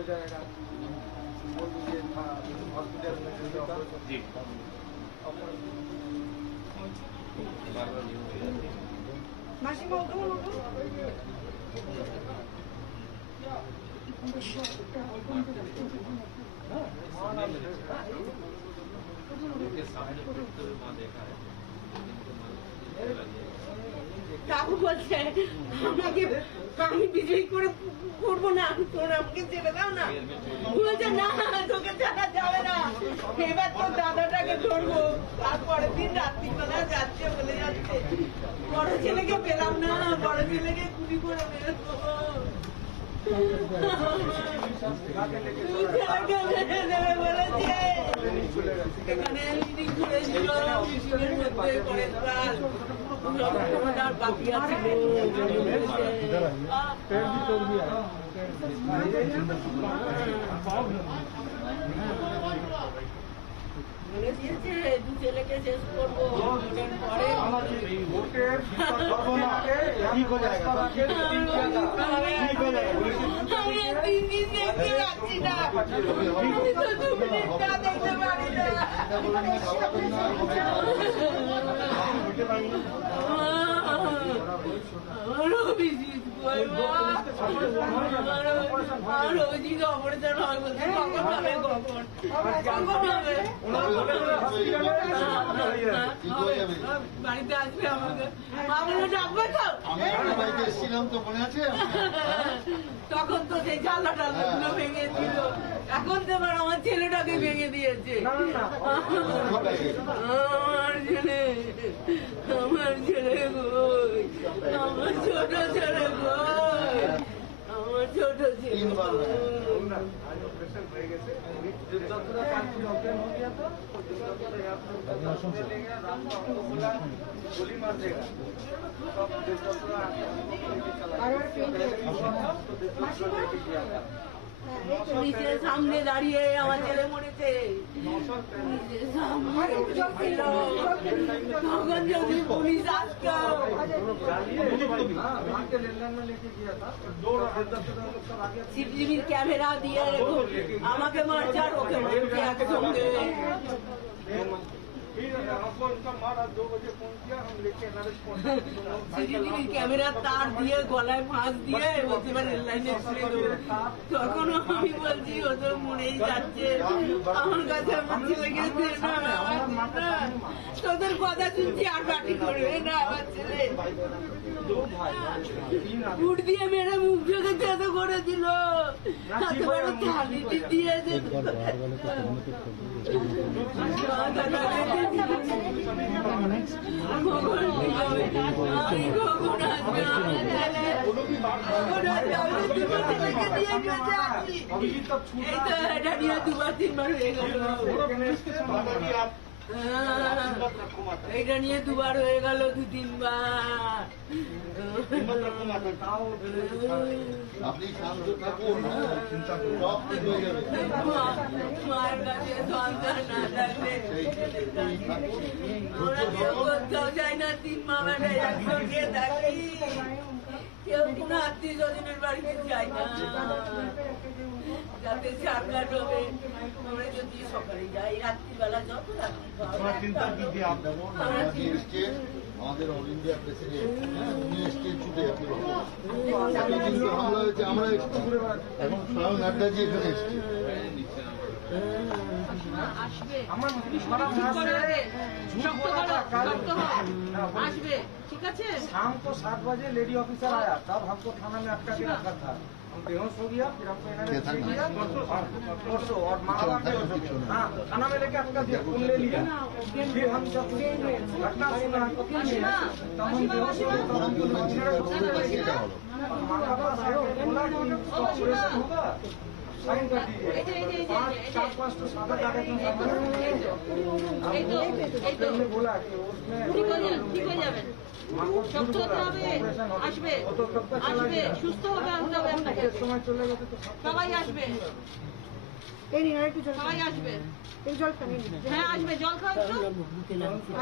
हो जाएगा। बोल दीजिए था हॉस्पिटल में जी मासीमा उठो उठो কাকু বলছে আমাকে আমি বিজয়ী করে করবো না, তোর আমাকে ছেড়ে দাও না। বলছে না তোকে ছাড়া যাবে না, এবার তোর দাদাটাকে ধরবো। তারপরের দিন রাত্রিবেলা যাচ্ছে বলে যাচ্ছে বড় ছেলেকে পেলাম না, বড় ছেলেকে গুলি করে মেরেছো। এখানে ঘুরেছিল মিশনের মধ্যে পরের রাত বাকি আছে বলে দিয়েছে দু ছেলেকে শেষ করবো দেখতে পারি না। অভিজিৎ অপারেশন হয় বলছে কখন হবে বাড়িতে আসবে আমাকে মা বলে ডাকবে তো মনে আছে। তখন তো সেই জানলা টালগুলো ভেঙে দিল, এখন তো এবার আমার ছেলেটাকে ভেঙে দিয়েছে। আমার ছেলে আমার ছেলে গই, আমার ছোট ছেলে গই, আমার ছোট ছেলে गोली मार देगा। পুলিশের সামনে দাঁড়িয়ে আমার ছেলে মরেছে, তখন যদি পুলিশ আসতো সিসিটিভির ক্যামেরা দিয়ে আমাকে মারছে আর ওকে মারছে একসঙ্গে। সিসিটিভির ক্যামেরার তার দিয়ে গলায় ফাঁস দিয়ে বলতে পারে রেল লাইনে ছেড়ে দেবো। তখনও আমি বলছি ও তো মরেই যাচ্ছে, আমার কাছে আমার ছেলেকে তোদের কথা শুনছি আর বাটি করবে না আমার ছেলে। উঠ দিয়ে মেরে মুখ থেকে চেতে করে দিল, হাতে বড় থালিটি দিয়ে এটা নিয়ে দুবার তিনবার হয়ে গেল, এইটা নিয়ে দুবার হয়ে গেল, দু তিনবার। মায়ের কাছে সন্তান না থাকলে ওরা কেউ কোথাও যায় না, 3 মা বেটা একসঙ্গে থাকি, কেউ কোনো আত্মীয় স্বজনের বাড়িতে যায় না যাতে চারঘাট হবে। আমরা যদি সকালে যাই রাত্রিবেলা যত আমাদের অল ইন্ডিয়া প্রেসিডেন্ট উনি এসছেন ছুটে হামলা হয়েছে, আমরা এখন স্বয়ং নাড্ডাজি এখানে এসছি। আসবে ठीक है। शाम को 7 बजे लेडी ऑफिसर आया, तब हमको थाना में अटका के रखा था, हम बेहोश हो गया, फिर हमको परसों और माँ बाप हाँ थाना में लेके अटका दिया, खून ले लिया। फिर हम जब घटना सुना तब हम बेहोश हो गए, तब हमको माँ बाप बोला कि ऑपरेशन होगा, साइन कर दीजिए। 4-5 तो सादा कागज में बोला कि उसमें ठीक हो जाবে, শক্ত হতে হবে, আসবে আসবে, সুস্থ হবে, আপনাকে সবাই আসবে, সবাই আসবে, জল খান, হ্যাঁ আসবে, জল খাও একটু।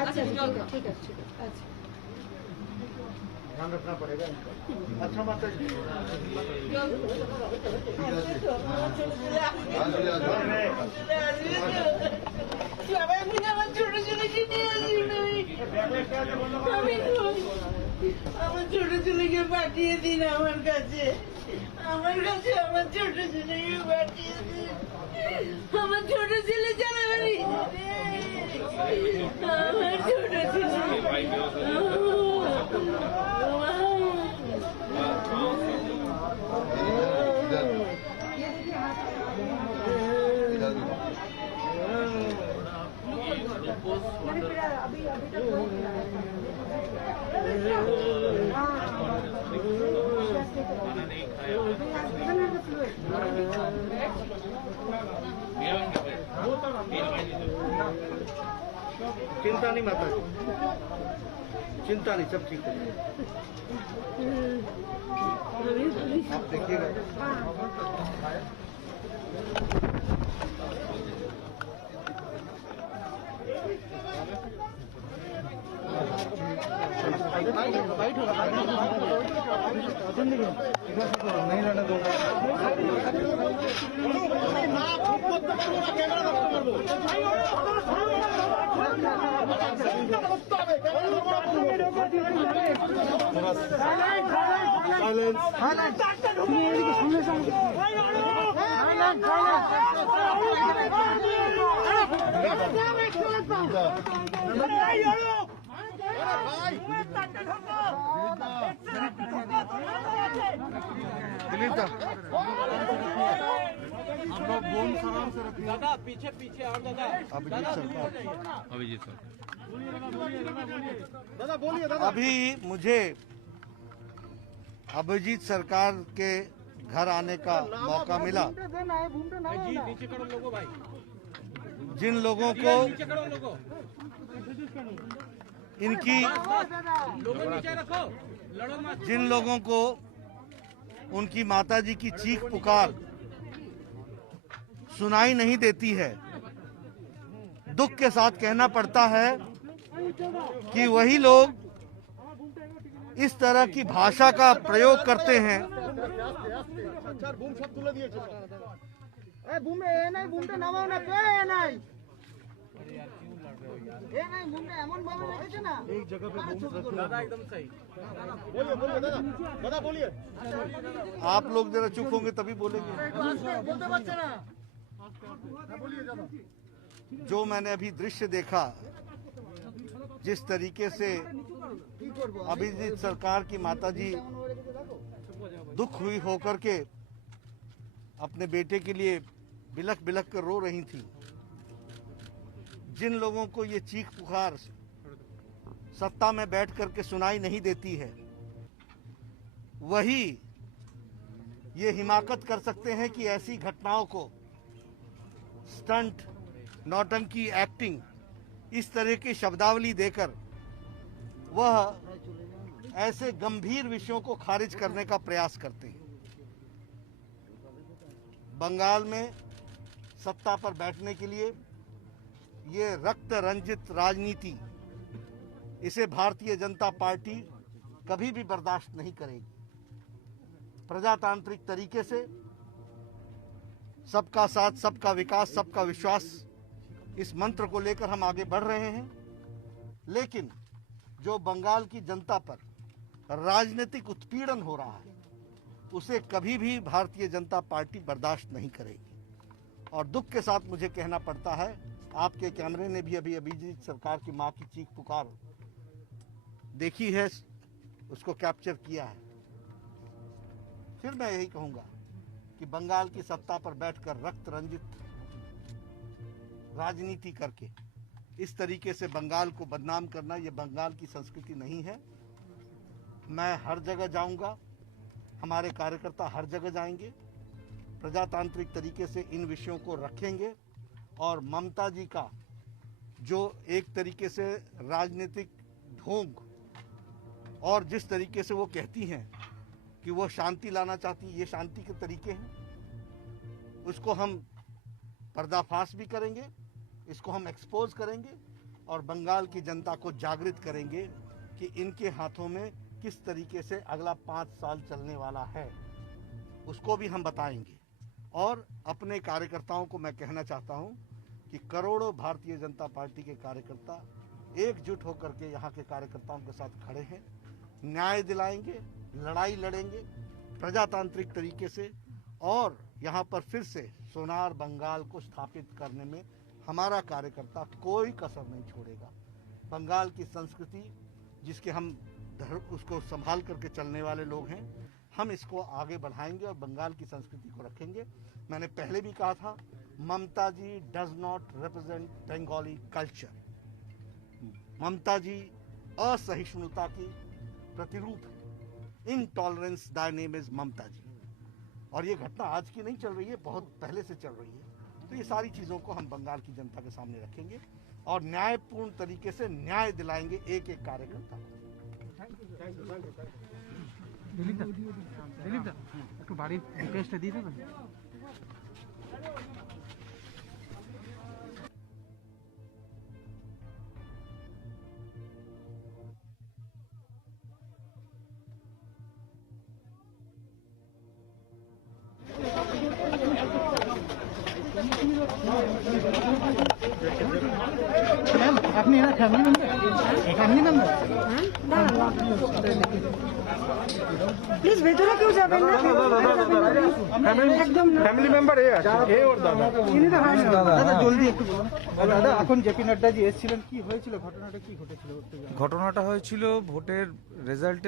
আচ্ছা জল খাও, ঠিক আছে ঠিক আছে। আচ্ছা ध्यान रखना पड़ेगा इनका। अच्छा माता जी সবাই মিলে আমার ছোট ছেলেকে নিয়ে আমার ছোট ছেলেকে পাঠিয়ে দিন আমার কাছে আমার ছোট ছেলেকে পাঠিয়ে দিন আমার ছোট ছেলে জানাবেন আমার ছোট चिंता नहीं माता जी, चिंता नहीं, सब ठीक है। आप देखिएगा। नहीं रहने दूंगा। दादा पीछे पीछे और दादा अभिजीत सर दादा बोलिए दादा। अभी मुझे अभिजीत सरकार के घर आने का मौका मिला। नीचे करो लोगो भाई, जिन लोगों को नीचे करो लोगो, इनकी लोगो नीचे रखो, लड़ो मत। जिन लोगों को उनकी माताजी की चीख पुकार सुनाई नहीं देती है, दुख के साथ कहना पड़ता है कि वही लोग इस तरह की भाषा का प्रयोग करते हैं। दादा एकदम सही। आप लोग जरा चुप होंगे तभी बोलेंगे। जो मैंने अभी दृश्य देखा, जिस तरीके से अभिजीत सरकार की माताजी दुख हुई होकर के अपने बेटे के लिए बिलख बिलख कर रो रही थी, जिन लोगों को ये चीख पुकार सत्ता में बैठ करके सुनाई नहीं देती है, वही ये हिमाकत कर सकते हैं कि ऐसी घटनाओं को स्टंट, नौटंकी, एक्टिंग, इस तरह की शब्दावली देकर वह ऐसे गंभीर विषयों को खारिज करने का प्रयास करते हैं। बंगाल में सत्ता पर बैठने के लिए ये रक्त रंजित राजनीति, इसे भारतीय जनता पार्टी कभी भी बर्दाश्त नहीं करेगी। प्रजातांत्रिक तरीके से सबका साथ, सबका विकास, सबका विश्वास, इस मंत्र को लेकर हम आगे बढ़ रहे हैं। लेकिन जो बंगाल की जनता पर राजनीतिक उत्पीड़न हो रहा है, उसे कभी भी भारतीय जनता पार्टी बर्दाश्त नहीं करेगी। और दुख के साथ मुझे कहना पड़ता है, आपके कैमरे ने भी अभी अभिजीत सरकार की मां की चीख पुकार देखी है, उसको कैप्चर किया है। फिर मैं यही कहूंगा कि बंगाल की सत्ता पर बैठकर रक्त रंजित राजनीति करके इस तरीके से बंगाल को बदनाम करना, यह बंगाल की संस्कृति नहीं है। मैं हर जगह जाऊंगा, हमारे कार्यकर्ता हर जगह जाएंगे, प्रजातांत्रिक तरीके से इन विषयों को रखेंगे। और ममता जी का जो एक तरीके से राजनीतिक ढोंग, और जिस तरीके से वो कहती हैं कि वो शांति लाना चाहती, ये शांति के तरीके हैं, उसको हम पर्दाफाश भी करेंगे, इसको हम एक्सपोज करेंगे और बंगाल की जनता को जागृत करेंगे कि इनके हाथों में किस तरीके से अगला 5 साल चलने वाला है उसको भी हम बताएंगे। और अपने कार्यकर्ताओं को मैं कहना चाहता हूं कि करोड़ों भारतीय जनता पार्टी के कार्यकर्ता एकजुट होकर के यहाँ के कार्यकर्ताओं के साथ खड़े हैं। न्याय दिलाएंगे, लड़ाई लड़ेंगे प्रजातांत्रिक तरीके से, और यहाँ पर फिर से सोनार बंगाल को स्थापित करने में हमारा कार्यकर्ता कोई कसर नहीं छोड़ेगा। बंगाल की संस्कृति जिसके हम उसको संभाल करके चलने वाले लोग हैं, हम इसको आगे बढ़ाएंगे और बंगाल की संस्कृति को रखेंगे। मैंने पहले भी कहा था, Mamata ji does not represent Bengali culture. Mamata ji असहिष्णुता की प्रतिरूप है। इनटॉलरेंस दाय नेम इज ममता जी। और ये घटना आज की नहीं चल रही है, बहुत पहले से चल रही है। तो ये सारी चीज़ों को हम बंगाल की जनता के सामने रखेंगे और न्यायपूर्ण तरीके से न्याय दिलाएंगे एक एक कार्यकर्ता को। दिलीप दा একটু বাড়ির ডিটেইলসটা দিয়ে দেবেন। আপনি এরা ফ্যামিলি মেম্বার প্লিজ ভেতরে কেউ যাবেন না, একদম फैमिली मेंबर ए আছে, ए और दादा। দাদা জলদি একটু বলুন। দাদা এখন জেপি নাড্ডা জি এসেছিলেন, কি হয়েছিল, ঘটনাটা কি ঘটেছিল? ঘটনাটা হয়েছিল ভোটের রেজাল্টে